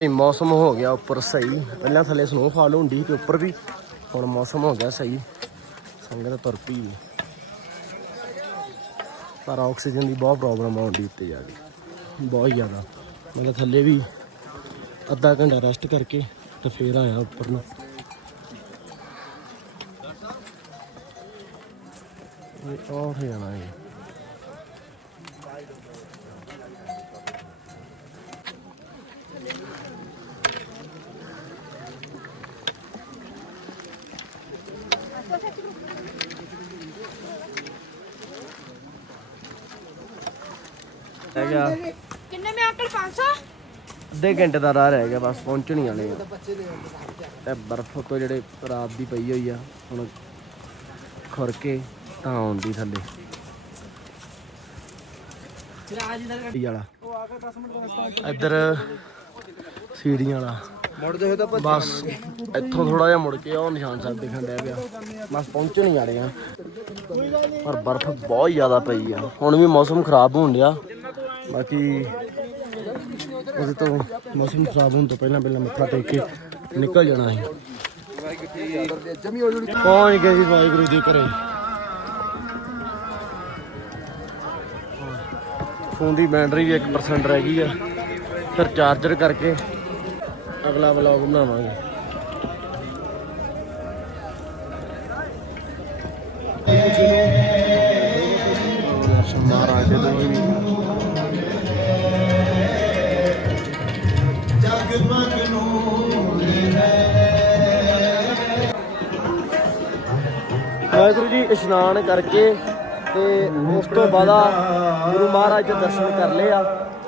ਇਹ ਮੌਸਮ ਹੋ ਗਿਆ ਉੱਪਰ ਸਹੀ। ਪਹਿਲਾਂ ਥੱਲੇ ਸਨੋਫਾਲ ਹੁੰਦੀ ਤੇ ਉੱਪਰ ਵੀ ਹੁਣ ਮੌਸਮ ਹੋ ਗਿਆ ਸਹੀ। ਸੰਗਤ ਤੁਰ ਪਈ ਪਰ ਆਕਸੀਜਨ ਦੀ ਬਹੁਤ ਪ੍ਰੋਬਲਮ ਆਉਂਦੀ ਉੱਤੇ ਜਾ ਕੇ। ਬਹੁਤ ਜ਼ਿਆਦਾ। ਮਤਲਬ ਥੱਲੇ ਵੀ ਅੱਧਾ ਘੰਟਾ ਰੈਸਟ ਕਰਕੇ ਤੇ ਫੇਰ ਆਇਆ ਉੱਪਰ ਨੂੰ। ਇਹ ਉਹ ਹੋ ਜਾਣਾ ਇਹ ਹੈਗਾ। ਕਿੰਨੇ ਮੈਂ ਅੰਕਲ? 500 ਅੱਧੇ ਘੰਟੇ ਦਾ ਰਾਹ ਰਹਿ ਗਿਆ ਬਸ ਪਹੁੰਚਣ ਹੀ ਵਾਲੇ ਆ। ਤੇ ਬਰਫ਼ ਤੋਂ ਜਿਹੜੇ ਰਾਤ ਦੀ ਪਈ ਹੋਈ ਆ ਹੁਣ ਖੁਰ ਕੇ ਤਾਂ ਆਉਂਦੀ ਥੱਲੇ। ਸੀੜੀ ਵਾਲਾ। ਇੱਧਰ ਸੀੜੀਆਂ ਵਾਲਾ। ਮੁੜਦੇ ਹੋਏ ਤਾਂ ਬਸ ਇੱਥੋਂ ਥੋੜਾ ਜਿਹਾ ਮੁੜ ਕੇ ਉਹ ਨਿਸ਼ਾਨ ਸਾਹਿਬ ਦਿਖਣ ਡਿਆ ਪਿਆ। ਬਸ ਪਹੁੰਚਣ ਹੀ ਵਾਲੇ ਆ। ਪਰ ਬਰਫ਼ ਬਹੁਤ ਜ਼ਿਆਦਾ ਪਈ ਆ। ਹੁਣ ਵੀ ਮੌਸਮ ਖਰਾਬ ਹੋਣ ਡਿਆ। ਬਾਕੀ ਉਹਦੇ ਤੋਂ ਮੌਸਮ ਖਰਾਬ ਹੋਣ ਤੋਂ ਪਹਿਲਾਂ ਪਹਿਲਾਂ ਮੱਥਾ ਟੇਕ ਕੇ ਨਿਕਲ ਜਾਣਾ ਸੀ। ਪਹੁੰਚ ਗਏ ਜੀ ਵਾਹਿਗੁਰੂ ਜੀ ਘਰੇ। ਫੋਨ ਦੀ ਬੈਟਰੀ ਵੀ 1% ਰਹਿ ਗਈ ਆ। ਫਿਰ ਚਾਰਜਰ ਕਰਕੇ ਅਗਲਾ ਵਲੌਗ ਬਣਾਵਾਂਗੇ। ਮਹਾਰਾਜ ਦੇ ਵਾਹਿਗੁਰੂ ਜੀ ਇਸ਼ਨਾਨ ਕਰਕੇ ਤੇ ਉਸ ਤੋਂ ਬਾਅਦ ਆ ਗੁਰੂ ਮਹਾਰਾਜ ਦੇ ਦਰਸ਼ਨ ਕਰ ਲਏ ਆ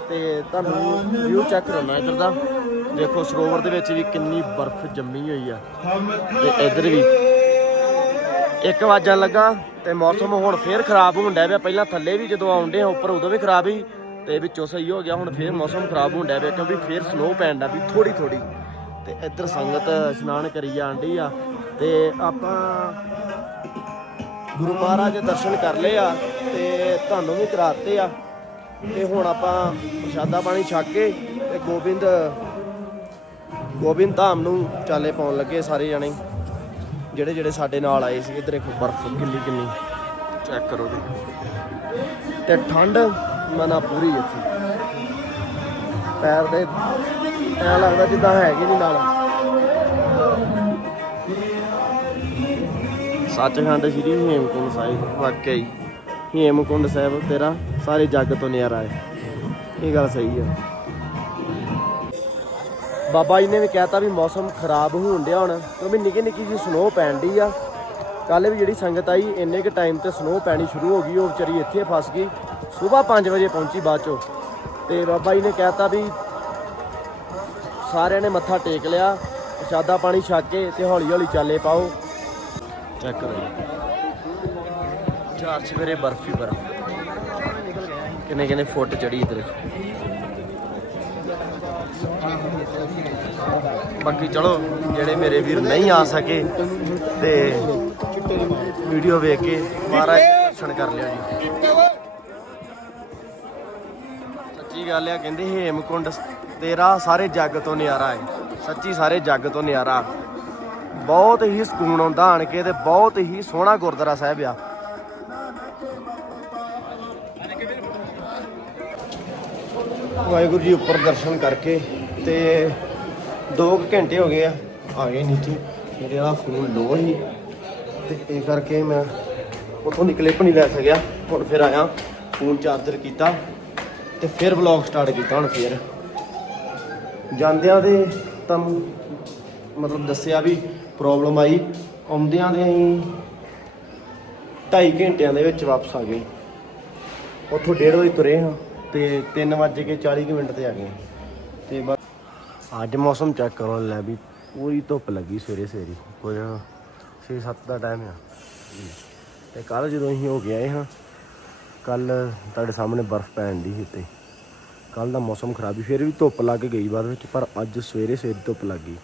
ਤੇ ਤੁਹਾਨੂੰ ਵਿਊ ਚੈੱਕ ਕਰਾਉਣਾ ਇੱਧਰ ਦਾ। ਦੇਖੋ ਸਰੋਵਰ ਦੇ ਵਿੱਚ ਵੀ ਕਿੰਨੀ ਬਰਫ਼ ਜੰਮੀ ਹੋਈ ਆ। ਤੇ ਇੱਧਰ ਵੀ ਇੱਕ ਵਜਣ ਲੱਗਾ ਤੇ ਮੌਸਮ ਹੁਣ ਫੇਰ ਖਰਾਬ ਹੋਣ ਡਿਆ ਪਿਆ। ਪਹਿਲਾਂ ਥੱਲੇ ਵੀ ਜਦੋਂ ਆਉਂਦੇ ਆ ਉੱਪਰ ਉਦੋਂ ਵੀ ਖਰਾਬ ਹੀ ਤੇ ਵਿੱਚੋਂ ਸਹੀ ਹੋ ਗਿਆ। ਹੁਣ ਫੇਰ ਮੌਸਮ ਖਰਾਬ ਹੋਣ ਡਿਆ ਪਿਆ ਕਿਉਂਕਿ ਫੇਰ ਸਨੋ ਪੈਣ ਦਾ ਵੀ ਥੋੜੀ ਥੋੜੀ ਤੇ ਇੱਧਰ ਸੰਗਤ ਇਸ਼ਨਾਨ ਕਰੀ ਜਾਂਦੀ ਆ ਤੇ ਆਪਾਂ ਗੁਰੂ ਮਹਾਰਾਜ ਦੇ ਦਰਸ਼ਨ ਕਰ ਲਏ ਆ ਤੇ ਤੁਹਾਨੂੰ ਵੀ ਕਰਾਤੇ ਆ। ਤੇ ਹੁਣ ਆਪਾਂ ਪ੍ਰਸ਼ਾਦਾ ਪਾਣੀ ਛਕ ਕੇ ਤੇ ਗੋਬਿੰਦ ਗੋਬਿੰਦ ਧਾਮ ਨੂੰ ਚਾਲੇ ਪਾਉਣ ਲੱਗੇ ਸਾਰੇ ਜਣੇ। ਜਿਹੜੇ ਜਿਹੜੇ ਸਾਡੇ ਨਾਲ ਆਏ ਸੀ ਇਧਰ ਬਰਫ਼ ਕਿੰਨੀ ਕਿੰਨੀ। ਚੈੱਕ ਕਰੋ ਜੀ। ਤੇ ਠੰਡ ਮਨਾ ਪੂਰੀ ਇੱਥੇ। ਪੈਰ ਦੇ ਐ ਲੱਗਦਾ ਜਿੱਦਾਂ ਹੈਗੇ ਨਹੀਂ ਨਾਲ। ਸੱਚਖੰਡ ਸ੍ਰੀ ਹੇਮਕੁੰਡ ਸਾਹਿਬ। ਵਾਕਿਆ ਹੀ। ਹੇਮਕੁੰਡ ਸਾਹਿਬ ਤੇਰਾ ਸਾਰੇ ਜੱਗ ਤੋਂ ਨਿਆਰਾ ਹੈ। ਇਹ ਗੱਲ ਸਹੀ ਹੈ ਬਾਬਾ ਜੀ ਨੇ ਵੀ ਕਹਿਤਾ ਵੀ ਮੌਸਮ ਖਰਾਬ ਹੋਣ ਡਿਆ ਹੁਣ, ਕਿਉਂਕਿ ਨਿੱਕੀ ਨਿੱਕੀ ਜੀ ਸਨੋ ਪੈਣ ਡਈ ਆ। ਕੱਲ ਵੀ ਜਿਹੜੀ ਸੰਗਤ ਆਈ, ਇੰਨੇ ਕੁ ਟਾਈਮ ਤੇ ਸਨੋ ਪੈਣੀ ਸ਼ੁਰੂ ਹੋ ਗਈ, ਉਹ ਵਿਚਾਰੀ ਇੱਥੇ ਫਸ ਗਈ। ਸਵੇਰ 5 ਵਜੇ ਪਹੁੰਚੀ ਬਾਅਦ ਚੋਂ। ਤੇ ਬਾਬਾ ਜੀ ਨੇ ਕਹਿਤਾ ਵੀ ਸਾਰਿਆਂ ਨੇ ਮੱਥਾ ਟੇਕ ਲਿਆ, ਪ੍ਰਸ਼ਾਦਾ ਪਾਣੀ ਛਕ ਕੇ ਤੇ ਹੌਲੀ ਹੌਲੀ ਚਾਲੇ ਪਾਓ। ਚੈੱਕ ਕਰੋ ਚਾਰ ਸਵੇਰੇ ਬਰਫੀ ਬਰਫ। ਕਿੰਨੇ ਕਿੰਨੇ ਫੁੱਟ ਚੜੀ ਇਧਰ? ਬਾਕੀ ਚਲੋ, ਜਿਹੜੇ ਮੇਰੇ ਵੀਰ ਨਹੀਂ ਆ ਸਕੇ ਤੇ ਵੀਡੀਓ ਵੇਖ ਕੇ ਮਹਾਰਾਜ ਦਰਸ਼ਨ ਕਰ ਲਿਆ ਜੀ। ਸੱਚੀ ਗੱਲ ਆ, ਕਹਿੰਦੇ ਹੇਮਕੁੰਡ ਤੇਰਾ ਸਾਰੇ ਜੱਗ ਤੋਂ ਨਿਆਰਾ ਹੈ ਸੱਚੀ ਸਾਰੇ ਜੱਗ ਤੋਂ ਨਿਆਰਾ। ਬਹੁਤ ਹੀ ਸਕੂਨ ਆਉਂਦਾ ਆਣ ਕੇ ਤੇ ਬਹੁਤ ਹੀ ਸੋਹਣਾ ਗੁਰਦੁਆਰਾ ਸਾਹਿਬ ਆ। ਵਾਹਿਗੁਰੂ ਜੀ ਉੱਪਰ ਦਰਸ਼ਨ ਕਰਕੇ ਤੇ 2 ਘੰਟੇ ਹੋ ਗਏ ਆ ਆ ਗਏ ਨੀਚੇ ਮੇਰੇ ਵਾਲਾ ਫੋਨ ਲੋ ਹੀ ਤੇ ਇਹ ਕਰਕੇ ਮੈਂ ਉੱਥੋਂ ਦੀ ਕਲਿੱਪ ਨਹੀਂ ਲੈ ਸਕਿਆ। ਹੁਣ ਫਿਰ ਆਇਆ ਫੋਨ ਚਾਰਜਰ ਕੀਤਾ ਤੇ ਫਿਰ ਵਲੌਗ ਸਟਾਰਟ ਕੀਤਾ ਹੁਣ ਫਿਰ। ਜਾਂਦਿਆਂ ਦੇ ਤਾਂ ਮਤਲਬ ਦੱਸਿਆ ਵੀ ਪ੍ਰੋਬਲਮ ਆਈ। ਆਉਂਦਿਆਂ ਦੇ ਅਸੀਂ 2.5 ਘੰਟਿਆਂ ਦੇ ਵਿੱਚ ਵਾਪਸ ਆ ਗਏ। ਉੱਥੋਂ 1:30 ਵਜੇ ਤੁਰੇ ਹਾਂ ਤੇ 3 ਵਜੇ ਕੇ 40 ਕੁ ਮਿੰਟ ਤੇ ਆ ਗਏ। ਤੇ ਬਸ ਅੱਜ ਮੌਸਮ ਚੈੱਕ ਕਰੋ, ਲੈ ਵੀ ਪੂਰੀ ਧੁੱਪ ਲੱਗੀ ਸਵੇਰੇ ਸਵੇਰੇ। ਕੋਈ 6-7 ਦਾ ਟਾਈਮ ਆ। ਤੇ ਕੱਲ ਜਦੋਂ ਅਸੀਂ ਹੋ ਕੇ ਆਏ ਹਾਂ ਕੱਲ ਤੁਹਾਡੇ ਸਾਹਮਣੇ ਬਰਫ਼ ਪੈਣ ਦੀ ਸੀ ਤੇ ਕੱਲ ਦਾ ਮੌਸਮ ਖਰਾਬ ਸੀ, ਫਿਰ ਵੀ ਧੁੱਪ ਲੱਗ ਗਈ ਬਾਅਦ ਵਿੱਚ, ਪਰ ਅੱਜ ਸਵੇਰੇ ਸਵੇਰੇ ਧੁੱਪ ਲੱਗ ਗਈ।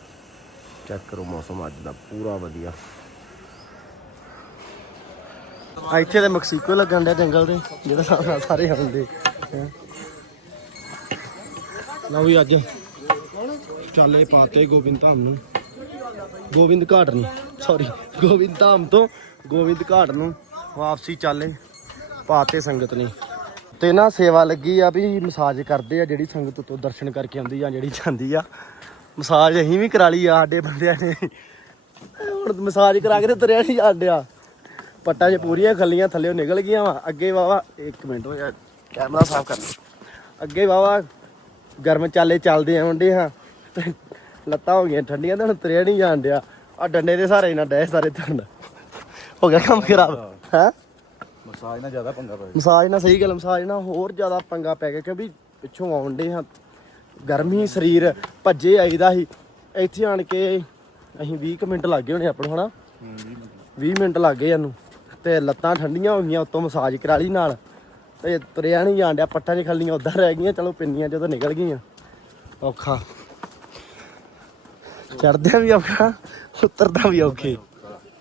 ਚੈੱਕ ਕਰੋ ਮੌਸਮ ਅੱਜ ਦਾ, ਪੂਰਾ ਵਧੀਆ। ਇੱਥੇ ਤੇ ਮੈਕਸੀਕੋ ਲੱਗਣ ਡਿਆ ਜੰਗਲ ਦੇ, ਜਿਹੜਾ ਸਾਰੇ ਆਉਂਦੇ। ਲਓ ਵੀ ਅੱਜ ਚਾਲੇ ਪਾਤੇ ਗੋਬਿੰਦ ਧਾਮ ਨੂੰ। ਗੋਬਿੰਦ ਘਾਟ ਨੂੰ ਸੌਰੀ ਗੋਬਿੰਦ ਧਾਮ ਤੋਂ ਗੋਬਿੰਦ ਘਾਟ ਨੂੰ ਵਾਪਸੀ ਚਾਲੇ ਪਾਤੇ ਸੰਗਤ ਨੇ। ਤੇ ਨਾ ਸੇਵਾ ਲੱਗੀ ਆ ਵੀ ਮਸਾਜ ਕਰਦੇ ਆ, ਜਿਹੜੀ ਸੰਗਤ ਤੋਂ ਦਰਸ਼ਨ ਕਰਕੇ ਆਉਂਦੀ ਆ ਜਿਹੜੀ ਜਾਂਦੀ ਆ। ਮਸਾਜ ਅਸੀਂ ਵੀ ਕਰਾ ਲਈ ਆ ਸਾਡੇ ਬੰਦਿਆਂ ਨੇ। ਹੁਣ ਮਸਾਜ ਕਰਾ ਕੇ ਤੇ ਤਰਿਆ ਨਹੀਂ ਆਡਿਆ ਪੱਟਾਂ ਜੇ ਪੂਰੀਆਂ ਖੱਲੀਆਂ ਥੱਲੇ ਨਿਕਲ ਗਈਆਂ ਵਾ। ਅੱਗੇ ਵਾਵਾ ਇੱਕ ਮਿੰਟ ਹੋਇਆ, ਕੈਮਰਾ ਸਾਫ਼ ਕਰ ਅੱਗੇ ਵਾਵਾ ਗਰਮ ਚਾਲੇ ਚੱਲਦੇ ਆਉਂਦੇ ਹਾਂ। ਲੱਤਾਂ ਹੋ ਗਈਆਂ ਠੰਡੀਆਂ ਤੇ ਹੁਣ ਤੁਰਿਆ ਨਹੀਂ ਜਾਂਦਿਆ ਆ ਡੰਡੇ ਦੇ ਸਾਰੇ ਨਾਲ ਡੈ ਸਾਰੇ ਤੁਰਨ ਹੋ ਗਿਆ ਕੰਮ ਖਰਾਬ ਹੈ? ਮਸਾਜ ਨਾਲ ਜ਼ਿਆਦਾ ਪੰਗਾ ਪੈ ਮਸਾਜ ਨਾਲ ਸਹੀ ਗੱਲ ਮਸਾਜ ਨਾਲ ਹੋਰ ਜ਼ਿਆਦਾ ਪੰਗਾ ਪੈ ਗਿਆ ਕਿਉਂਕਿ ਪਿੱਛੋਂ ਆਉਂਦੇ ਹਾਂ। ਗਰਮੀ ਸਰੀਰ ਭੱਜੇ ਆਈਦਾ ਸੀ। ਇੱਥੇ ਆਣ ਕੇ ਅਸੀਂ 20 ਕੁ ਮਿੰਟ ਲੱਗੇ ਹੋਣੇ ਆਪਾਂ ਨੂੰ ਹਨਾ? 20 ਮਿੰਟ ਲੱਗੇ ਸਾਨੂੰ। ਤੇ ਲੱਤਾਂ ਠੰਡੀਆਂ ਹੋ ਗਈਆਂ ਉੱਤੋਂ ਮਸਾਜ ਕਰਾ ਲਈ ਨਾਲ। ਤੇ ਤੁਰਿਆ ਨਹੀਂ ਜਾਂਦਿਆ ਪੱਟਾਂ 'ਚ ਖੱਲੀਆਂ ਉਦਾਂ ਰਹਿ ਗਈਆਂ ਚਲੋ ਪਿੰਨੀਆਂ ਜਦੋਂ ਨਿਕਲ ਗਈਆਂ। ਔਖਾ। ਚੜਦਿਆਂ ਵੀ ਔਖਾ ਉਤਰਦਾ ਵੀ ਔਖੇ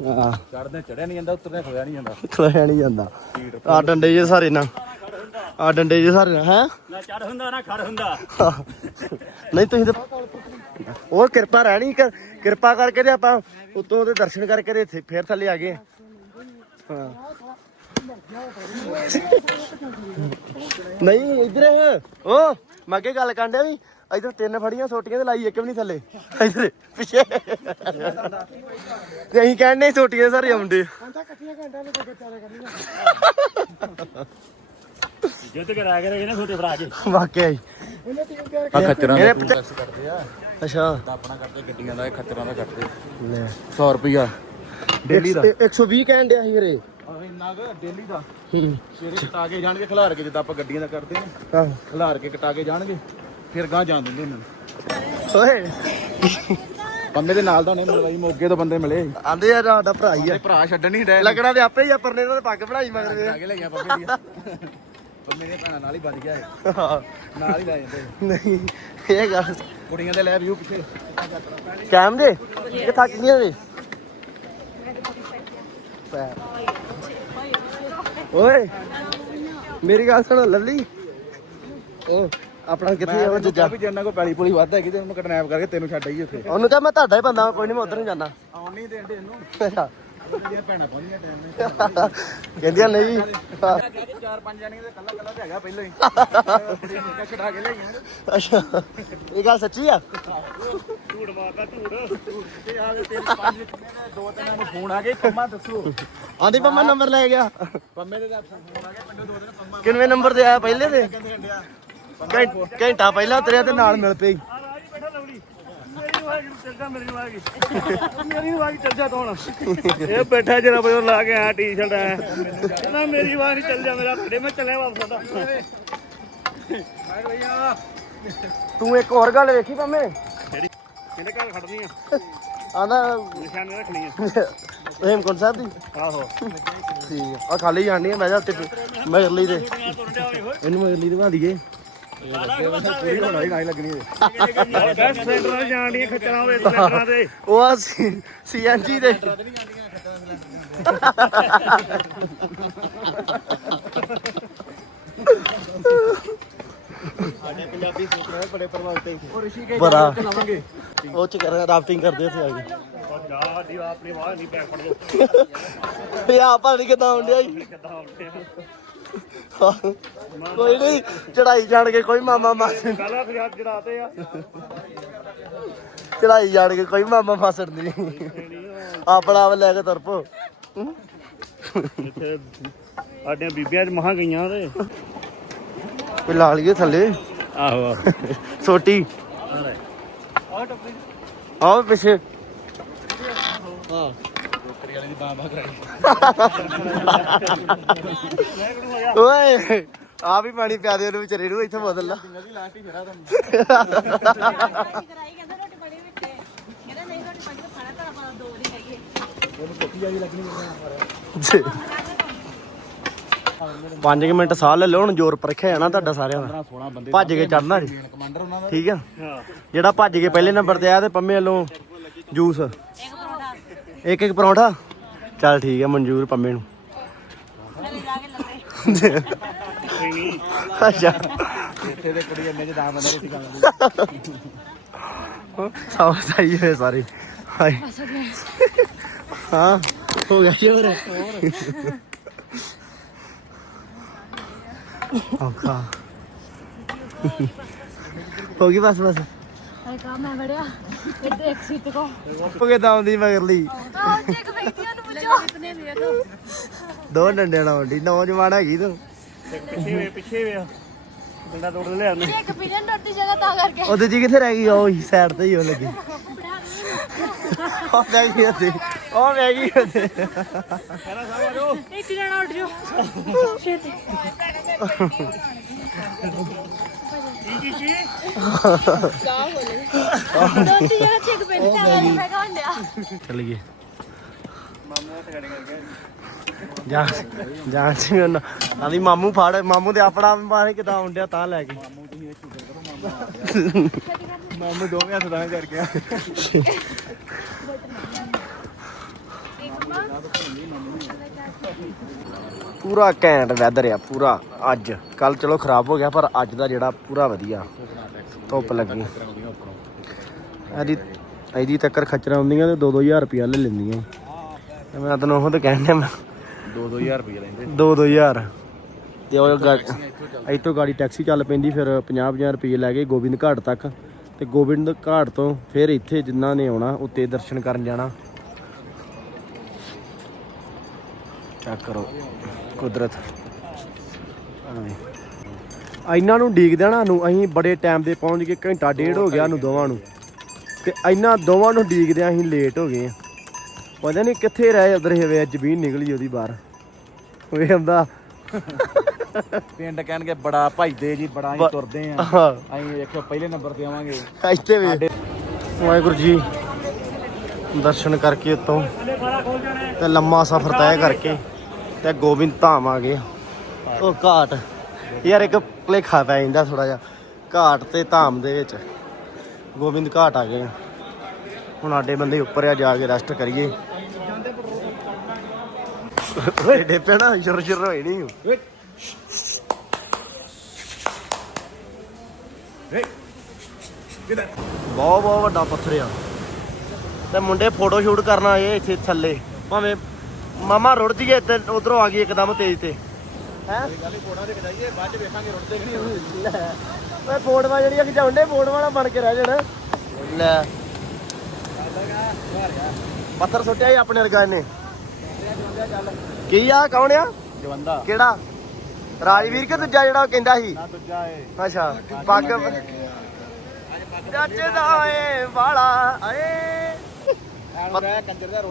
ਹਾਂ। ਚੜਦੇ ਚੜਿਆ ਨਹੀਂ ਜਾਂਦਾ ਉਤਰਦੇ ਖੋਇਆ ਨਹੀਂ ਜਾਂਦਾ। ਖਲੋਇਆ ਨਹੀਂ ਜਾਂਦਾ। ਆ ਡੰਡੇ ਜੇ ਸਾਰੇ ਨਾ ਆ ਡੰਡੇ ਜੇ ਸਾਰੇ ਨਾ ਹੈ? ਨਾ ਚੜ ਹੁੰਦਾ ਨਾ ਖੜ ਹੁੰਦਾ। ਨਹੀਂ ਤੁਸੀਂ ਤਾਂ ਉਹ ਕਿਰਪਾ ਰਹਿਣੀ ਕਰ ਕਿਰਪਾ ਕਰਕੇ ਤੇ ਆਪਾਂ ਉਤੋਂ ਉਹਦੇ ਦਰਸ਼ਨ ਕਰਕੇ ਤੇ ਇੱਥੇ ਫੇਰ ਥੱਲੇ ਆ ਗਏ ਹਾਂ। ਨਹੀਂ ਇਧਰ ਉਹ ਮੈਂ ਅੱਗੇ ਗੱਲ ਕਾਂਡਿਆ ਵੀ ਇਧਰ ਤਿੰਨ ਫੜੀਆਂ ਸੋਟੀਆਂ ਤੇ ਲਾਈ ਇੱਕ ਵੀ ਨਹੀਂ ਥੱਲੇ। ਇਧਰ ਪਿੱਛੇ। ਤੇ ਅਸੀਂ ਕਹਿੰਦੇ ਸੋਟੀਆਂ ਸਾਰੇ ਆਉਂਦੇ। ਜਿੱਤ ਕੇ ਰਾਗ ਰਹੇ ਨਾ ਛੋਟੇ ਭਰਾ ਕੇ ਵਾਕਿਆ ਹੀ ਆ ਦਾ ਪਚਾ- ਕਰਦੇ ਆ। ਅੱਛਾ। ਆਪਣਾ ਕਰਦੇ ਗੱਡੀਆਂ ਦਾ ਇਹ ਖੱਚਰਾਂ ਦਾ ਕਰਦੇ। ਲੈ। 100 ਰੁਪਿਆ ਡੇਲੀ ਦਾ। 120 ਕਹਿਣ ਡਿਆ ਸੀ ਹਰੇ ਇੰਨਾ ਕੁ ਡੇਲੀ ਦਾ। ਹੂੰ। ਸਵੇਰੇ ਕਟਾ ਕੇ ਜਾਣਗੇ ਖਿਲਾਰ ਕੇ ਜਿੱਦਾਂ ਆਪਾਂ ਗੱਡੀਆਂ ਦਾ ਕਰਦੇ ਨੇ ਖਿਲਾਰ ਕੇ ਕਟਾ ਕੇ ਜਾਣਗੇ। ਫਿਰ ਗਾਂ ਜਾਣ ਦਿੰਦੇ ਇਹਨਾਂ ਨੂੰ। ਓਏ। ਬੰਦੇ ਦੇ ਨਾਲ ਦਾ ਉਹਨੇ ਮਿਲਵਾਈ ਮੋਗੇ ਤੋਂ ਬੰਦੇ ਮਿਲੇ। ਆਂਦੇ ਯਾਰ ਸਾਡਾ ਭਰਾ ਹੀ ਆ। ਭਰਾ ਛੱਡਣ ਨਹੀਂ ਡੈ ਲੱਗਣਾ ਤੇ ਆਪੇ ਹੀ ਆ ਪਰਨੇ ਦਾ ਤੇ ਪੱਗ ਬਣਾਈ ਮਗਰ ਦੇ ਲਈਆਂ ਪੰਮੇ ਦੀਆਂ ਪੰਮੇ ਦੀਆਂ ਭੈਣਾਂ ਨਾਲ ਹੀ ਵੱਜ ਗਿਆ ਇਹ। ਹਾਂ। ਨਾਲ ਹੀ ਲੈ ਜਾਂਦੇ। ਨਹੀਂ ਇਹ ਗੱਲ। ਕੁੜੀਆਂ ਦੇ ਲੈ ਵਿਊ ਪਿੱਛੇ। ਕੈਮ ਦੇ? ਇਹ ਥੱਕ ਗਈਆਂ ਨੇ। ਪੈਰ। ਓਏ ਮੇਰੀ ਗੱਲ ਸੁਣ ਲੱਲੀ। ਉਹ ਆਪਣਾ ਕਿੱਥੇ ਮੈਂ ਜੱਜਾ ਵੀ ਜੰਨਾ ਕੋ ਪੈਲੀ ਪੁਲੀ ਵੱਧ ਹੈਗੀ ਤੇ ਉਹਨੂੰ ਕਟਨੈਪ ਕਰਕੇ ਤੈਨੂੰ ਛੱਡ ਆਈ ਉੱਥੇ। ਉਹਨੂੰ ਕਹ ਮੈਂ ਤੁਹਾਡਾ ਹੀ ਬੰਦਾ ਵਾਂ, ਕੋਈ ਨਹੀਂ ਮੈਂ ਉਧਰ ਨਹੀਂ ਜਾਂਦਾ। ਆਉਣ ਨਹੀਂ ਦੇਂਦੇ ਇਹਨੂੰ। ਅੱਛਾ। ਉਹਦੀਆਂ ਭੈਣਾਂ ਪਾਉਂਦੀਆਂ ਟਾਈਮ ਨਾਲ ਕਹਿੰਦੀਆਂ ਨਹੀਂ। ਚਾਰ ਪੰਜ ਜਣੀਆਂ ਦੇ ਕੱਲਾ ਕੱਲਾ ਤੇ ਹੈਗਾ ਪਹਿਲਾਂ ਹੀ। ਛਡਾ ਕੇ ਲਿਆਈਆਂ ਅੱਛਾ। ਇਹ ਗੱਲ ਸੱਚੀ ਆ? ਝੂੜ ਮਾਰਦਾ ਝੂੜ ਤੇ ਆ ਤੇਰੇ ਪੰਜ ਦੋ ਤਿੰਨਾਂ ਨੂੰ ਫੋਨ ਆ ਗਏ ਪੰਮਾ ਦੱਸੋ। ਆਂਦੀ ਪੰਮਾ ਨੰਬਰ ਲੈ ਗਿਆ। ਪੰਮੇ ਦੇ ਤਾਂ ਫੋਨ ਆ ਗਿਆ ਪਿੰਡੋਂ ਦੋ ਦਿਨ ਪੰਮਾ ਕਿੰਨਵੇਂ ਨੰਬਰ ਤੇ ਆਇਆ ਪਹਿਲੇ ਤੇ ਕਹਿੰਦੇ ਹੰਡਿਆ ਘੰ- ਘੰਟਾ ਪਹਿਲਾਂ ਤੁਰਿਆ ਤੇ ਨਾਲ ਮਿਲ ਪਈ। ਬੈਠਾ ਲਵਲੀ ਮੇਰੀ ਮੇਰੀ ਮੇਰੀ ਵਾਗੀ ਚੱਲ ਜਾ ਤੂੰ ਇਹ ਬੈਠਾ ਜਰਾ ਬਜੋ ਲਾ ਕੇ ਆ ਟੀ-ਸ਼ਰਟ ਆ ਕਹਿੰਦਾ ਮੇਰੀ ਵਾਗੀ ਚੱਲ ਜਾ ਮੇਰਾ ਫੜੇ ਮੈਂ ਚੱਲਿਆ ਵਾਪਸ ਆਂਦਾ ਤੂੰ ਇੱਕ ਹੋਰ ਗੱਲ ਵੇਖੀ ਪੰਮੇ? ਕਿਹਦੇ ਘਰ ਖੜਨੀ ਆ? ਆਂਦਾ ਨਿਸ਼ਾਨੇ ਰੱਖਣੀ ਆ। ਹੇਮਕੁੰਟ ਸਾਹਿਬ ਦੀ? ਆਹੋ। ਠੀਕ ਆ। ਆ ਖਾਲੀ ਜਾਣੀ ਆ ਮੈਂ ਜਾ ਉੱਤੇ ਮਗਰਲੀ ਤੇ ਇਹਨੂੰ ਮਗਰਲੀ ਤੇ ਬਣਾ ਦਈਏ। ਪੂਰੀ ਬਣਾਈ ਨਹੀਂ ਲੱਗਣੀ ਬੈਸਟ ਸੈਂਟਰ ਨਾਲ ਜਾਣ ਦੀਆਂ ਖੱਚਰਾਂ ਹੋਵੇ ਸੈਂਟਰਾਂ ਤੇ ਉਹ ਆ ਸੀਐਨਜੀ ਦੇ ਬੜੇ ਉਹ ਚ ਕਰ ਰਾਫਟਿੰਗ ਕਰਦੇ ਉੱਥੇ ਆ ਕੇ। ਜਾ ਦੀ ਆਪਣੀ ਆਵਾਜ਼ ਨਹੀਂ ਬੈਕ ਫੜ ਲੋ ਤੇ ਆ ਪਾਣੀ ਕਿਦਾਂ ਆਉਂਦਿਆ ਕਿੱਦਾਂ ਉੱਠੇ ਕੋਈ ਨਹੀਂ ਚੜਾਈ ਜਾਣ ਕੇ ਕੋਈ ਮਾਮਾ ਮਾਸ ਪਹਿਲਾਂ ਫਿਰ ਜੜਾਤੇ ਆ। ਚੜਾਈ ਜਾਣ ਕੇ ਕੋਈ ਮਾਮਾ ਫਸੜ ਨਹੀਂ। ਆਪਣਾ ਆਪ ਲੈ ਕੇ ਤੁਰ ਪੋ। ਇੱਥੇ ਬੀਬੀਆਂ ਚ ਮਹਾ ਗਈਆਂ ਤੇ ਕੋਈ ਲਾ ਲਈਏ ਥੱਲੇ। ਆਹੋ ਛੋਟੀ ਆਹ ਪਿੱਛੇ। ਹਾਂ। ਵਾਲੇ ਦੀ ਬਾਂਹ ਬਾਂਹ ਕਰਾਈ ਓਏ। ਆ ਵੀ ਪਾਣੀ ਪਿਆ ਦੇ ਉਹਨੂੰ ਵਿਚਾਰੇ ਨੂੰ ਇੱਥੇ ਬਦਲ ਲਾ। ਨਦੀ ਲਾਸਟ ਹੀ ਫੇਰਾ ਤੁਹਾਨੂੰ। ਕਰਾਈ ਕਹਿੰਦਾ ਰੋਟੀ ਬੜੀ ਵਿੱਚੇ ਕਹਿੰਦਾ ਨਹੀਂ ਰੋਟੀ ਬੜੀ ਤਾਂ ਖਾਣਾ ਤਾਂ ਆਪਾਂ ਦੋ ਦੀ ਹੈਗੀ ਉਹਨੂੰ ਕੋਠੀ ਜਾ ਵੀ ਲੱਗਣੀ ਮੇਰੇ ਨਾਲ 5 ਮਿੰਟ ਸਾਹ ਲੈ ਲਓ ਹੁਣ ਜ਼ੋਰ ਪਰਖਿਆ ਜਾਣਾ ਤੁਹਾਡਾ ਸਾਰਿਆਂ ਦਾ। 16 ਬੰਦੇ ਭੱਜ ਕੇ ਚੜਨਾ ਜੀ। ਕਮਾਂਡਰ ਉਹਨਾਂ ਦਾ। ਠੀਕ ਆ? ਹਾਂ। ਜਿਹੜਾ ਭੱਜ ਕੇ ਪਹਿਲੇ ਨੰਬਰ ਤੇ ਆਇਆ ਤੇ ਪੰਮੇ ਵੱਲੋਂ ਜੂਸ। ਇੱਕ ਇੱਕ ਪਰੌਂਠਾ। ਚੱਲ ਠੀਕ ਆ ਮਨਜ਼ੂਰ ਪੰਮੇ ਨੂੰ। ਥੱਲੇ ਜਾ ਕੇ ਲੱਗੇ ਕੋਈ ਨਹੀਂ ਅੱਛਾ। ਇੱਥੇ ਦੇ ਕੁੜੀ ਇੰਨੇ ਚ 10 ਬੰਦੇ ਰੋਟੀ ਖਾਂਦੇ ਸੌ ਸਹੀ ਹੋਏ ਸਾਰੇ। ਹਾਏ। ਹਾਂ ਹੋ ਗਿਆ ਸ਼ੋਰ। ਔਖਾ। ਹੋ ਗਈ ਬਸ ਬਸ। ਅਰੇ ਕਾ ਮੈਂ ਬੜਿਆ ਇੱਥੇ ਇੱਕ ਸੀਟ ਕੋ। ਹੋ ਗਿਆ ਦਮ ਮਗਰ ਲਈ ਦੋ ਡੰਡੇ ਨਾਲ ਵੱਡੀ ਨੌਜਵਾਨ ਹੈਗੀ ਤੂੰ। ਪਿੱਛੇ ਵੇ ਪਿੱਛੇ ਵੇ ਡੰਡਾ ਤੋੜ ਲਿਆ ਉਹਨੇ ਇੱਕ ਪੀਰੀਅਡ ਡੋਟੀ ਜਗ੍ਹਾ ਤਾਂ ਕਰਕੇ। ਉਹਦੇ ਜੀ ਕਿੱਥੇ ਰਹਿ ਗਈ? ਉਹ ਹੀ ਸਾਈਡ ਤੇ ਹੀ ਉਹ ਲੱਗੀ। ਉਹ ਰਹਿ ਗਈ ਉੱਥੇ। ਉਹ ਰਹਿ ਗਈ ਉੱਥੇ। ਇੱਕ ਜਣਾ ਉੱਡ ਜਾਓ। ਛੇਤੀ। ਕੀ ਕੀ ਸੀ ਡੋਟੀ ਜਗ੍ਹਾ ਚੈੱਕ ਬੈਠੀ ਤਾਂ ਕਰਕੇ ਮੈਂ ਕਹਾਂ ਲਿਆ। ਚੱਲ ਗਏ ਜਾਂ ਜਾਂ ਸੀ ਉਹਨਾਂ। ਆਦੀ ਮਾਮੂ ਫੜ ਮਾਮੂ ਦੇ ਆਪਣਾ ਮਾਰੇ ਕਿਦਾਂ ਆਉਂਦਿਆ ਤਾਂ ਲੈ ਕੇ ਮਾਮੂ ਦੋਵੇਂ ਹੱਥ ਤਾਂ ਕਰਕੇ ਆ ਪੂਰਾ ਘੈਂਟ ਵੈਦਰ ਆ ਪੂਰਾ। ਅੱਜ। ਕੱਲ ਚਲੋ ਖਰਾਬ ਹੋ ਗਿਆ ਪਰ ਅੱਜ ਦਾ ਜਿਹੜਾ ਪੂਰਾ ਵਧੀਆ। ਧੁੱਪ ਲੱਗੀ। ਇਹਦੀ ਇਹਦੀ ਤੱਕਰ ਖਚਰਾ ਹੁੰਦੀਆਂ ਤੇ 2-2000 ਰੁਪਿਆ ਲੈ ਲੈਂਦੀਆਂ। ਮੈਂ ਤੈਨੂੰ ਉਹ ਤੇ ਕਹਿਣ ਡਿਆ ਮੈਂ 2-2000 ਰੁਪਏ ਲੈਂਦੇ 2-2000 ਤੇ ਉਹ ਗਾ- ਇੱਥੋਂ ਗਾੜੀ ਟੈਕਸੀ ਚੱਲ ਪੈਂਦੀ ਫਿਰ 50-50 ਰੁਪਏ ਲੈ ਕੇ ਗੋਬਿੰਦ ਘਾਟ ਤੱਕ। ਤੇ ਗੋਬਿੰਦ ਘਾਟ ਤੋਂ ਫਿਰ ਇੱਥੇ ਜਿਨ੍ਹਾਂ ਨੇ ਆਉਣਾ ਉੱਤੇ ਦਰਸ਼ਨ ਕਰਨ ਜਾਣਾ। ਚੈੱਕ ਕਰੋ ਕੁਦਰਤ। ਆਹ ਇਹਨਾਂ ਨੂੰ ਡੀਕ ਦੇਣਾ ਨੂੰ ਅਸੀਂ ਬੜੇ ਟਾਈਮ ਦੇ ਪਹੁੰਚ ਗਏ ਘੰਟਾ ਡੇਢ ਹੋ ਗਿਆ ਨੂੰ ਦੋਵਾਂ ਨੂੰ। ਤੇ ਇਹਨਾਂ ਦੋਵਾਂ ਨੂੰ ਡੀਕਦਿਆਂ ਅਸੀਂ ਲੇਟ ਹੋ ਗਏ ਆ ਪਤਾ ਨਹੀਂ ਕਿੱਥੇ ਰਹਿ ਉਧਰ ਹਵੇ ਜ਼ਮੀਨ ਨਿਕਲੀ ਉਹਦੀ ਬਾਹਰ। ਵੇ ਆਂਦਾ ਪਿੰਡ ਕਹਿਣਗੇ ਬੜਾ ਭਜਦੇ ਜੀ ਬੜਾ ਹੀ ਤੁਰਦੇ ਆ। ਅਸੀਂ ਵੇਖੋ ਪਹਿਲੇ ਨੰਬਰ ਤੇ ਆਵਾਂਗੇ। ਇੱਥੇ ਵੇ। ਵਾਹਿਗੁਰੂ ਜੀ ਦਰਸ਼ਨ ਕਰਕੇ ਉਤੋਂ ਤੇ ਲੰਮਾ ਸਫ਼ਰ ਤੈਅ ਕਰਕੇ ਤੇ ਗੋਬਿੰਦ ਧਾਮ ਆ ਗਏ। ਉਹ ਘਾਟ। ਯਾਰ ਇੱਕ ਭੁਲੇਖਾ ਪੈ ਜਾਂਦਾ ਥੋੜਾ ਜਿਹਾ। ਘਾਟ ਤੇ ਧਾਮ ਦੇ ਵਿੱਚ ਗੋਬਿੰਦ ਘਾਟ ਆ ਗਏ। ਹੁਣ ਸਾਡੇ ਬੰਦੇ ਉੱਪਰ ਆ ਜਾ ਕੇ ਰੈਸਟ ਕਰੀਏ। ਓਏ ਨਾ ਸ਼ੁਰ ਸ਼ੁਰ ਨਹੀਂ ਬਹੁਤ ਬਹੁਤ ਵੱਡਾ ਪੱਥਰ ਆ। ਤੇ ਮੁੰਡੇ ਫੋਟੋ ਸ਼ੂਟ ਕਰਨ ਆਏ ਇੱਥੇ ਥੱਲੇ। ਭਾਵੇਂ ਮਾਮਾ ਰੁੜ ਜੀਏ ਤੇ ਉਧਰੋਂ ਆ ਗਈ ਇੱਕਦਮ ਤੇਜ਼ ਤੇ। ਹੈ? ਗੱਲ ਕੋੜਾ ਦੇ ਜਾਈਏ ਬਾਅਦ ਚ ਵੇਖਾਂਗੇ ਰੁੱਟਦੇ ਕਿ ਨਹੀਂ ਓਏ ਫੋਟੋਆਂ ਜਿਹੜੀਆਂ ਖਿਚਾਉਂਦੇ ਫੋਟੋ ਵਾਲਾ ਬਣ ਕੇ ਰਹਿ ਜਾਣਾ। ਲੈ। ਪੱਥਰ ਸੁੱਟਿਆ ਹੀ ਆਪਣੇ ਵਰਗਾ ਇਹਨੇ। ਕੀ ਆ ਕੌਣ ਆ? ਜਵੰਦਾ। ਕਿਹੜਾ? ਰਾਜਵੀਰ ਕਿ ਦੂਜਾ ਜਿਹੜਾ ਉਹ ਕਹਿੰਦਾ ਸੀ? ਨਾ ਦੂਜਾ ਏ। ਅੱਛਾ ਪੱਗ ਚਾਚੇ ਦਾ ਏ ਵਾਲਾ ਏ।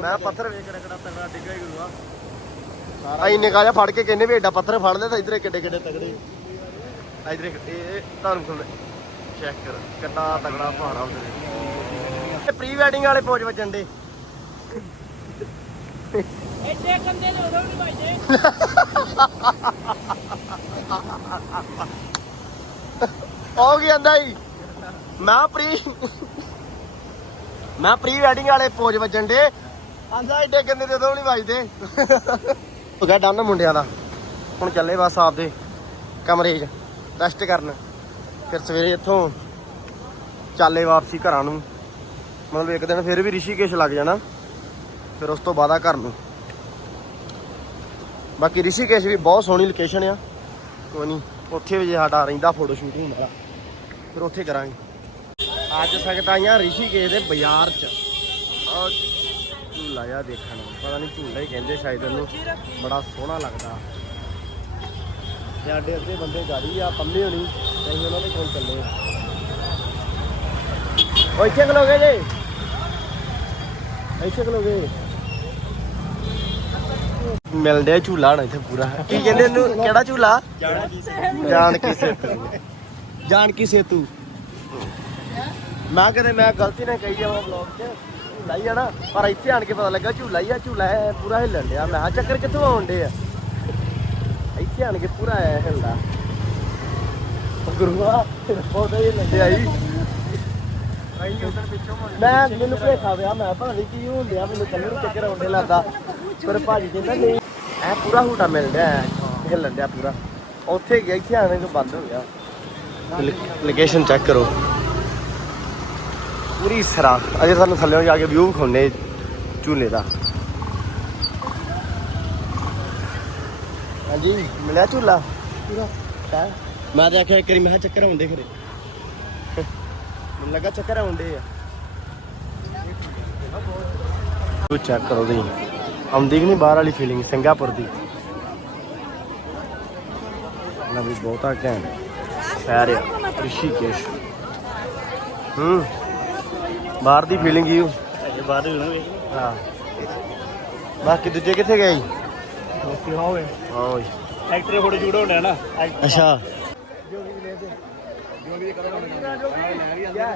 ਮੈਂ ਪੱਥਰ ਵੇਖ ਰਗੜਾ ਤਗੜਾ ਡਿੱਗਾ ਹੀ ਗੁਰੂਆ। ਆਈ ਨਿਕਾ ਜਿਹਾ ਫੜ ਕੇ ਕਹਿੰਦੇ ਵੀ ਏਡਾ ਪੱਥਰ ਫੜ ਲੈ ਤਾਂ ਇਧਰੇ ਕਿੱਡੇ ਕਿੱਡੇ ਤਗੜੇ। ਇਧਰੇ ਇਹ ਤੁਹਾਨੂੰ ਖੁੱਲੇ ਚੈੱਕ ਕਰ ਕਿੰਨਾ ਤਗੜਾ ਪਹਾੜਾ ਉਹਦੇ ਇਹ ਪ੍ਰੀ ਵੈਡਿੰਗ ਵਾਲੇ ਪੋਜ ਵੱਜਣ ਦੇ। ਇੱਥੇ ਕੰਦੇ ਨੇ ਉਦੋਂ ਨਹੀਂ ਵੱਜਦੇ ਉਹ ਕੀ ਆਂਦਾ ਈ ਮੈਂ ਪ੍ਰੀ ਮੈਂ ਪ੍ਰੀ ਵੈਡਿੰਗ ਵਾਲੇ ਪੋਜ ਵੱਜਣ ਦੇ। ਆਂਦਾ ਏਡੇ ਗੰਦੇ ਤੇ ਉਦੋਂ ਨਹੀਂ ਵੱਜਦੇ। ਹੋ ਗਿਆ ਡਨ ਮੁੰਡਿਆਂ ਦਾ। ਹੁਣ ਚੱਲੇ ਬਸ ਆਪਦੇ ਕਮਰੇ 'ਚ ਰੈਸਟ ਕਰਨ। ਫਿਰ ਸਵੇਰੇ ਇੱਥੋਂ ਚੱਲੇ ਵਾਪਸੀ ਘਰਾਂ ਨੂੰ। ਮਤਲਬ ਇੱਕ ਦਿਨ ਫਿਰ ਵੀ ਰਿਸ਼ੀਕੇਸ਼ ਲੱਗ ਜਾਣਾ। ਫਿਰ ਉਸ ਤੋਂ ਬਾਅਦ ਆ ਘਰ ਨੂੰ। ਬਾਕੀ ਰਿਸ਼ੀਕੇਸ਼ ਵੀ ਬਹੁਤ ਸੋਹਣੀ ਲੋਕੇਸ਼ਨ ਆ। ਕੋਈ ਨਹੀਂ ਉੱਥੇ ਵੀ ਜੇ ਸਾਡਾ ਰਹਿੰਦਾ ਫੋਟੋ ਸ਼ੂਟ ਹੁੰਦਾ, ਫਿਰ ਉੱਥੇ ਕਰਾਂਗੇ। ਅੱਜ ਸੰਗਤ ਆਈਆਂ ਰਿਸ਼ੀਕੇਸ਼ ਦੇ ਬਾਜ਼ਾਰ 'ਚ। ਆਹ ਝੂਲਾ ਜਿਹਾ ਦੇਖਣ ਨੂੰ, ਪਤਾ ਨਹੀਂ ਝੂਲਾ ਹੀ ਕਹਿੰਦੇ ਸ਼ਾਇਦ ਇਹਨੂੰ, ਬੜਾ ਸੋਹਣਾ ਲੱਗਦਾ। ਤੇ ਸਾਡੇ ਅੱਗੇ ਬੰਦੇ ਗਾੜੀ ਆ, ਪੰਮੇ ਹੋਣੀ ਅਸੀਂ ਉਹਨਾਂ ਦੇ ਕੋਲ ਚੱਲੇ ਆ। ਉਹ ਇੱਥੇ ਖਲੋਗੇ ਜੇ। ਇੱਥੇ ਖਲੋਗੇ ਮਿਲਦੇ ਝੂਲਾ ਹਣਾ ਇੱਥੇ ਪੂਰਾ। ਕੀ ਕਹਿੰਦੇ ਇਹਨੂੰ? ਕਿਹੜਾ ਝੂਲਾ? ਜਾਣ ਕੀ ਸੇਤੂ। ਜਾਣ ਕੀ ਸੇਤੂ। ਮੈਂ ਕਦੇ ਮੈਂ ਗਲਤੀ ਨਾਲ ਕਹੀ ਜਾਵਾਂ ਵਲੌਗ 'ਚ, ਝੂਲਾ ਹੀ ਆ ਨਾ। ਪਰ ਇੱਥੇ ਆਣ ਕੇ ਪਤਾ ਲੱਗਾ ਝੂਲਾ ਹੀ ਆ, ਝੂਲਾ ਹੈ ਪੂਰਾ ਹਿੱਲਣ ਡਿਆ। ਮੈਂ ਕਿਹਾ ਚੱਕਰ ਕਿੱਥੋਂ ਆਉਣ ਡੇ ਆ? ਇੱਥੇ ਆਣ ਕੇ ਪੂਰਾ ਐ ਹਿਲਦਾ। ਗੁਰੂਆ, ਉਹਦਾ ਹੀ ਲੱਗਿਆ ਹੀ ਮੈਂ ਮੈਨੂੰ ਭੇਖਾ ਪਿਆ ਮੈਂ ਨਹੀਂ ਕੀ ਹੋਣ ਡਿਆ ਮੈਨੂੰ ਕੱਲ ਨੂੰ ਚੱਕਰ ਆਉਂਦੇ ਲੱਗਦਾ। ਪਰ ਭਾਜੀ ਕਹਿੰਦਾ ਨਹੀਂ। ਐ ਪੂਰਾ ਹੂਟਾ ਮਿਲ ਰਿਹਾ ਐ ਹਿੱਲਣ ਡਿਆ ਪੂਰਾ। ਉੱਥੇ ਗਿਆ ਇੱਥੇ ਆਣੇ ਤੋਂ ਬੰਦ ਹੋ ਗਿਆ। ਲੋਕੇਸ਼ਨ ਚੈੱਕ ਕਰੋ। ਪੂਰੀ ਸਰਾ। ਅਜੇ ਸਾਨੂੰ ਥੱਲੇੋਂ ਜਾ ਕੇ ਵਿਊ ਵਿਖਾਉਣੇ ਝੂਲੇ ਦਾ। ਹਾਂਜੀ ਮਿਲਿਆ ਝੂਲਾ? ਪੂਰਾ ਹੈ ਮੈਂ ਤਾਂ ਆਖਿਆ ਇੱਕ ਵਾਰੀ ਮੈਂ ਕਿਹਾ ਚੱਕਰ ਆਉਂਦੇ ਖਰੇ ਮੈਨੂੰ ਲੱਗਾ ਚੱਕਰ ਆਉਂਦੇ ਆ। ਤੂੰ ਚੈੱਕ ਕਰੋ ਦੀ ਆਉਂਦੀ ਕਿ ਨਹੀਂ ਬਾਹਰ ਵਾਲੀ ਫੀਲਿੰਗ ਸਿੰਗਾਪੁਰ ਦੀ? ਨਾ ਵੀ ਬਹੁਤਾ ਘੈਂਟ। ਸ਼ਹਿਰ ਆ ਰਿਸ਼ੀਕੇਸ਼। ਹੂੰ। ਬਾਹਰ ਦੀ ਫੀਲਿੰਗ ਹੀ ਇਹ ਬਾਅਦ ਵਿੱਚ ਹੋਣਗੇ। ਹਾਂ। ਬਾਕੀ ਦੂਜੇ ਕਿੱਥੇ ਗਏ? ਦੋਸਤੀ ਹੋਵੇ। ਹਾਂ ਓਏ। ਐਕਟਰ ਫੋਟੋ ਸ਼ੂਟ ਹੋਣਾ ਨਾ। अच्छा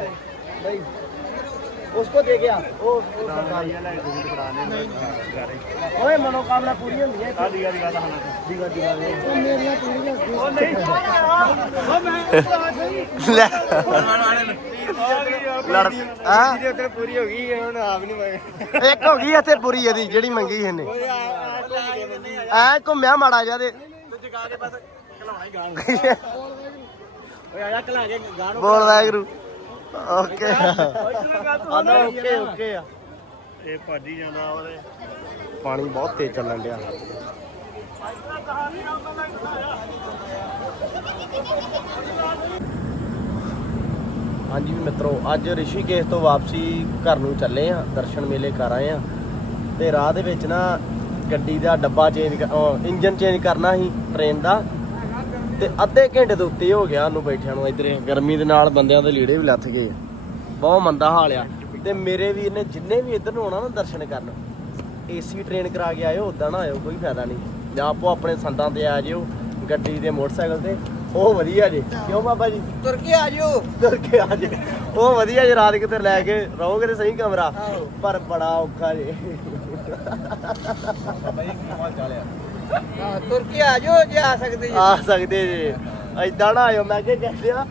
उसको दे गया ओ ओए मनोकामना पूरी होंदी है ਆ ਦੀਗਾ ਦੀਗਾ ਦਾ ਹਣਾ दिगा दिगा ਉਹ ਨਹੀਂ ले ਲੜ ਆ ਜਿਹਦੇ ਉੱਤੇ ਪੂਰੀ ਹੋ ਗਈ ਹੁਣ ਆਪ ਨਹੀਂ ਮੈਂ ਇੱਕ ਹੋ ਗਈ ਇੱਥੇ ਪੂਰੀ ਇਹਦੀ ਜਿਹੜੀ ਮੰਗੀ ਇਹਨੇ ਐ ਘੁੰਮਿਆ ਮਾੜਾ ਜਿਹਾ ਤੇ ਜਗਾ ਕੇ ਬਸ ਖਲਾਉਣਾ ਹੀ ਗਾਣ ਓਏ ਆਇਆ ਖਲਾ ਕੇ ਗਾਣ ਬੋਲ ਵਾਹਿਗੁਰੂ ਓਕੇ। ਆਦਾ ਓਕੇ ਓਕੇ ਆ। ਇਹ ਭੱਜੀ ਜਾਂਦਾ ਉਹਦੇ ਪਾਣੀ ਬਹੁਤ ਤੇਜ਼ ਚੱਲਣ ਡਿਆ। ਹਾਂਜੀ ਵੀ ਮਿੱਤਰੋ ਅੱਜ ਰਿਸ਼ੀਕੇਸ਼ ਤੋਂ ਵਾਪਸੀ ਘਰ ਨੂੰ ਚੱਲੇ ਆ ਦਰਸ਼ਨ ਮੇਲੇ ਕਰ ਆਏ ਆ। ਤੇ ਰਾਹ ਦੇ ਵਿੱਚ ਨਾ ਗੱਡੀ ਦਾ ਡੱਬਾ ਚੇਂਜ ਇੰਜਨ ਚੇਂਜ ਕਰਨਾ ਸੀ ਟ੍ਰੇਨ ਦਾ। ਤੇ ਅੱਧੇ ਘੰਟੇ ਤੋਂ ਉੱਤੇ ਹੋ ਗਿਆ ਉਹਨੂੰ ਬੈਠਿਆਂ ਨੂੰ ਇਧਰੇ। ਗਰਮੀ ਦੇ ਨਾਲ ਬੰਦਿਆਂ ਦੇ ਲੀੜੇ ਵੀ ਲੱਥ ਗਏ। ਬਹੁਤ ਮੰਦਾ ਹਾਲ ਆ। ਤੇ ਮੇਰੇ ਵੀਰ ਨੇ ਜਿੰਨੇ ਵੀ ਇੱਧਰ ਨੂੰ ਆਉਣਾ ਨਾ ਦਰਸ਼ਨ ਕਰਨ ਏਸੀ ਟ੍ਰੇਨ ਕਰਾ ਕੇ ਆਇਓ ਉਦਾਂ ਨਾ ਆਇਓ ਕੋਈ ਫਾਇਦਾ ਨਹੀਂ। ਜਾਂ ਆਪੋ ਆਪਣੇ ਸੰਦਾਂ ਤੇ ਆ ਜਿਓ ਗੱਡੀ ਦੇ ਮੋਟਰਸਾਈਕਲ ਤੇ ਉਹ ਵਧੀਆ ਜੇ। ਕਿਉਂ ਬਾਬਾ ਜੀ? ਤੁਰ ਕੇ ਆ ਜਾਓ। ਤੁਰ ਕੇ ਆ ਜੇ। ਉਹ ਵਧੀਆ ਜੇ ਰਾਤ ਕਿਤੇ ਲੈ ਕੇ ਰਹੋਗੇ ਤੇ ਸਹੀ ਕਮਰਾ। ਪਰ ਬੜਾ ਔਖਾ ਜੇ। ਤੁਰ ਕੇ ਆ? ਜਾਓ ਜੇ ਆ ਸਕਦੇ ਆ ਸਕਦੇ ਜੇ। ਐਦਾਂ ਨਾ ਆਇਓ ਮੈਂ ਕਿਹਾ ਕਹਿੰਦੇ ਆ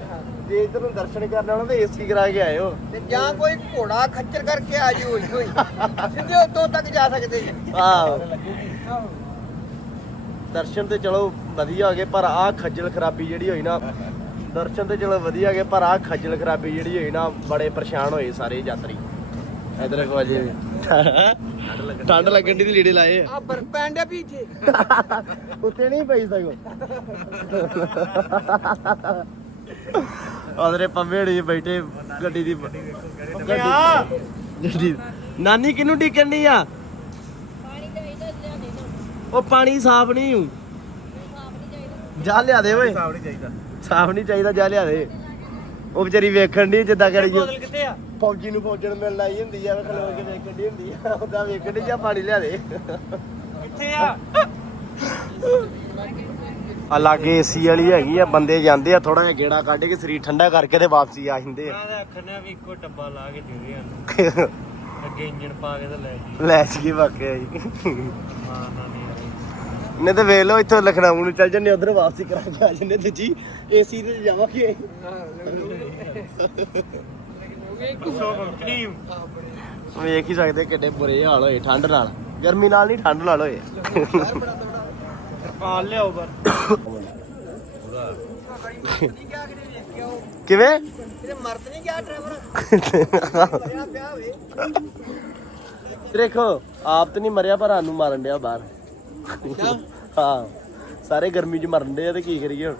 ਜੇ ਇਧਰ ਨੂੰ ਦਰਸ਼ਨ ਕਰਨ ਆਉਣਾ ਤੇ ਏਸੀ ਕਰਾ ਕੇ ਆਇਓ। ਤੇ ਜਾਂ ਕੋਈ ਘੋੜਾ ਖੱਚਰ ਕਰਕੇ ਆ ਜਾਓ ਇੱਥੋਂ ਹੀ ਸਿੱਧੇ ਉੱਤੋਂ ਤੱਕ ਜਾ ਸਕਦੇ ਜੀ। ਆਹੋ। ਦਰਸ਼ਨ ਤੇ ਚਲੋ ਵਧੀਆ ਹੋ ਗਏ ਪਰ ਆ ਖੱਜਲ ਖਰਾਬੀ ਜਿਹੜੀ ਹੋਈ ਨਾ ਦਰਸ਼ਨ ਤੇ ਚਲੋ ਵਧੀਆ ਹੋ ਗਏ ਪਰ ਆ ਖੱਜਲ ਖਰਾਬੀ ਜਿਹੜੀ ਹੋਈ ਨਾ ਬੜੇ ਪਰੇਸ਼ਾਨ ਹੋਏ ਸਾਰੇ ਯਾਤਰੀ। ਇਧਰ ਕੋ ਅਜੇ ਠੰਡ ਲੱਗਣ ਦੀ ਲੀੜੇ ਲਾਏ ਆ। ਆ ਬਰਫ ਪੈਂਦਾ ਪੀਛੇ। ਉੱਤੇ ਨਹੀਂ ਪਈ ਸਕੋ ਆਦਰੇ ਪੰਮੇੜੀ ਬੈਠੇ ਗੱਡੀ ਦੀ। ਗੱਡੀ ਨਾਨੀ ਕਿਨੂੰ ਢੀਕਣ ਦੀ ਆ ਉਹ ਪਾਣੀ ਸਾਫ਼ ਨਹੀਂ ਹੂੰ। ਜਾ ਲਿਆ ਦੇ ਓਏ। ਸਾਵ ਨਹੀਂ ਚਾਹੀਦਾ। ਸਾਫ਼ ਨਹੀਂ ਚਾਹੀਦਾ ਜਾ ਲਿਆ ਦੇ। ਉਹ ਵਿਚਾਰੀ ਵੇਖਣ ਦੀ ਜਿੱਦਾਂ ਕਰੀ ਬੋਤਲ ਕਿੱਥੇ ਆ? ਫੌਜੀ ਨੂੰ ਫੌਜਣ ਮਿਲਣ ਆਈ ਹੁੰਦੀ ਆ ਖਲੋ ਕੇ ਵੇਖਣ ਦੀ ਹੁੰਦੀ ਆ। ਉਹਦਾ ਵੇਖਣ ਦੀ ਜਾਂ ਪਾਣੀ ਲਿਆ ਦੇ। ਕਿੱਥੇ ਆ? ਆ ਲਾਗੇ ਏਸੀ ਵਾਲੀ ਹੈਗੀ ਆ ਬੰਦੇ ਜਾਂਦੇ ਆ ਥੋੜਾ ਜਿਹਾ ਗੇੜਾ ਕੱਢ ਕੇ ਸਰੀਰ ਠੰਡਾ ਕਰਕੇ ਤੇ ਵਾਪਸੀ ਆ ਜਾਂਦੇ ਆ। ਮੈਂ ਤਾਂ ਆਖਣਿਆ ਵੀ ਇੱਕੋ ਡੱਬਾ ਲਾ ਕੇ ਦੇ ਦੇ ਸਾਨੂੰ। ਅੱਗੇ ਇੰਜਨ ਪਾ ਕੇ ਤਾਂ ਲੈ ਜੀ। ਲੈ ਜੀ ਵਾਕਿਆ ਜੀ। ਹਾਂ ਨਾ ਨਹੀਂ ਨੇ ਤੇ ਵੇਖ ਲਓ ਇੱਥੋਂ ਲਖਨਊ ਨੂੰ ਚੱਲ ਜੰਨੇ ਉਧਰ ਵਾਪਸੀ ਕਰਾ ਕੇ ਆ ਜੰਨੇ ਦੂਜੀ ਏਸੀ ਤੇ ਜਾਵਾਂਗੇ। ਕਰੀਮ ਵੇਖ ਹੀ ਸਕਦੇ ਕਿੱਡੇ ਬੁਰੇ ਹਾਲ ਹੋਏ ਠੰਡ ਨਾਲ। ਗਰਮੀ ਨਾਲ ਨਹੀਂ ਠੰਡ ਨਾਲ ਹੋਏ। ਆ ਲਿਆਓ ਪਰ। ਕਿਵੇਂ? ਇਹਦੇ ਮਰਦ ਨਹੀਂ ਗਿਆ ਡਰਾਈਵਰ ਦੇਖੋ ਆਪ ਤੇ ਨਹੀਂ ਮਰਿਆ ਪਰ ਸਾਨੂੰ ਮਾਰਨ ਡਿਆ ਬਾਹਰ। ਹਾਂ ਸਾਰੇ ਗਰਮੀ 'ਚ ਮਰਨ ਡਏ ਆ ਤੇ ਕੀ ਕਰੀਏ ਹੁਣ?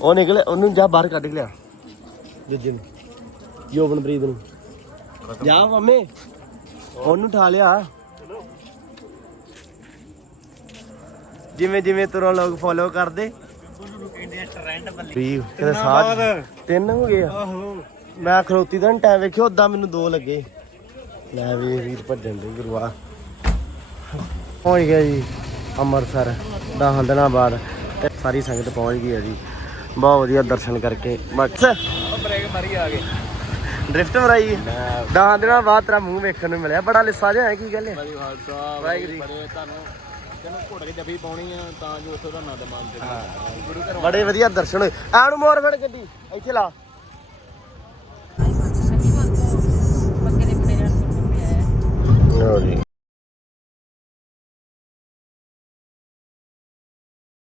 ਉਹ ਨਿਕਲੇ ਉਹਨੂੰ ਜਾ ਬਾਹਰ ਕੱਢ ਲਿਆ। ਦੂਜੇ ਨੂੰ ਯੋਬਨਪ੍ਰੀਤ ਨੂੰ। ਜਾ ਮੰਮੀ ਉਹਨੂੰ ਠਾ ਲਿਆ। ਜਿਵੇਂ ਜਿਵੇਂ ਤੁਰੋਂ ਲੋਕ ਫੋਲੋ ਕਰਦੇ। ਵੀ ਕਿਤੇ ਸਾਥ ਤਿੰਨ ਹੋ ਗਏ ਆ। ਆਹੋ। ਮੈਂ ਖਲੋਤੀ ਦਾ ਟਾਈਮ ਵੇਖਿਓ ਉਦਾਂ ਮੈਨੂੰ ਦੋ ਲੱਗੇ। ਲੈ ਵੀ ਵੀਰ ਭੱਜਣ ਦੇ ਗੁਰੂਆ। ਪਹੁੰਚ ਗਿਆ ਜੀ ਅੰਮ੍ਰਿਤਸਰ ਦਸਾਂ ਦਿਨਾਂ ਬਾਅਦ। ਤੇ ਸਾਰੀ ਸੰਗਤ ਪਹੁੰਚ ਗਈ ਹੈ ਜੀ। ਬਹੁਤ ਵਧੀਆ ਦਰਸ਼ਨ ਕਰਕੇ। ਬਸ। ਮਾਰੀ ਆ ਗਏ। ਡ੍ਰਿਫਟ ਮਰਾਈ ਦਸਾਂ ਦਿਨਾਂ ਬਾਅਦ ਤੇਰਾ ਮੂੰਹ ਵੇਖਣ ਨੂੰ ਮਿਲਿਆ। ਬੜਾ ਲਿੱਸਾ ਜਿਹਾ ਹੈ ਕੀ ਗੱਲ ਹੈ? ਬੜੀ ਹਾਲਸਾ ਵਾਹਿਗੁਰੂ ਜੀ। ਬੜੇ ਤੁਹਾਨੂੰ ਤੈਨੂੰ ਘੋੜੇ ਦੀ ਡੱਬੀ ਪਾਉਣੀ ਆ ਤਾਂ ਜੋ ਉੱਥੋਂ ਦਾ ਆਨੰਦ ਮਾਣ ਤੇ ਗੁਰੂ ਘਰੋਂ ਬੜੇ ਵਧੀਆ ਦਰਸ਼ਨ ਹੋਏ। ਐਨੂੰ ਮੋੜ ਫੜ ਗੱਡੀ ਇੱਥੇ ਲਾ। ਦੇ ਲਓ ਜੀ।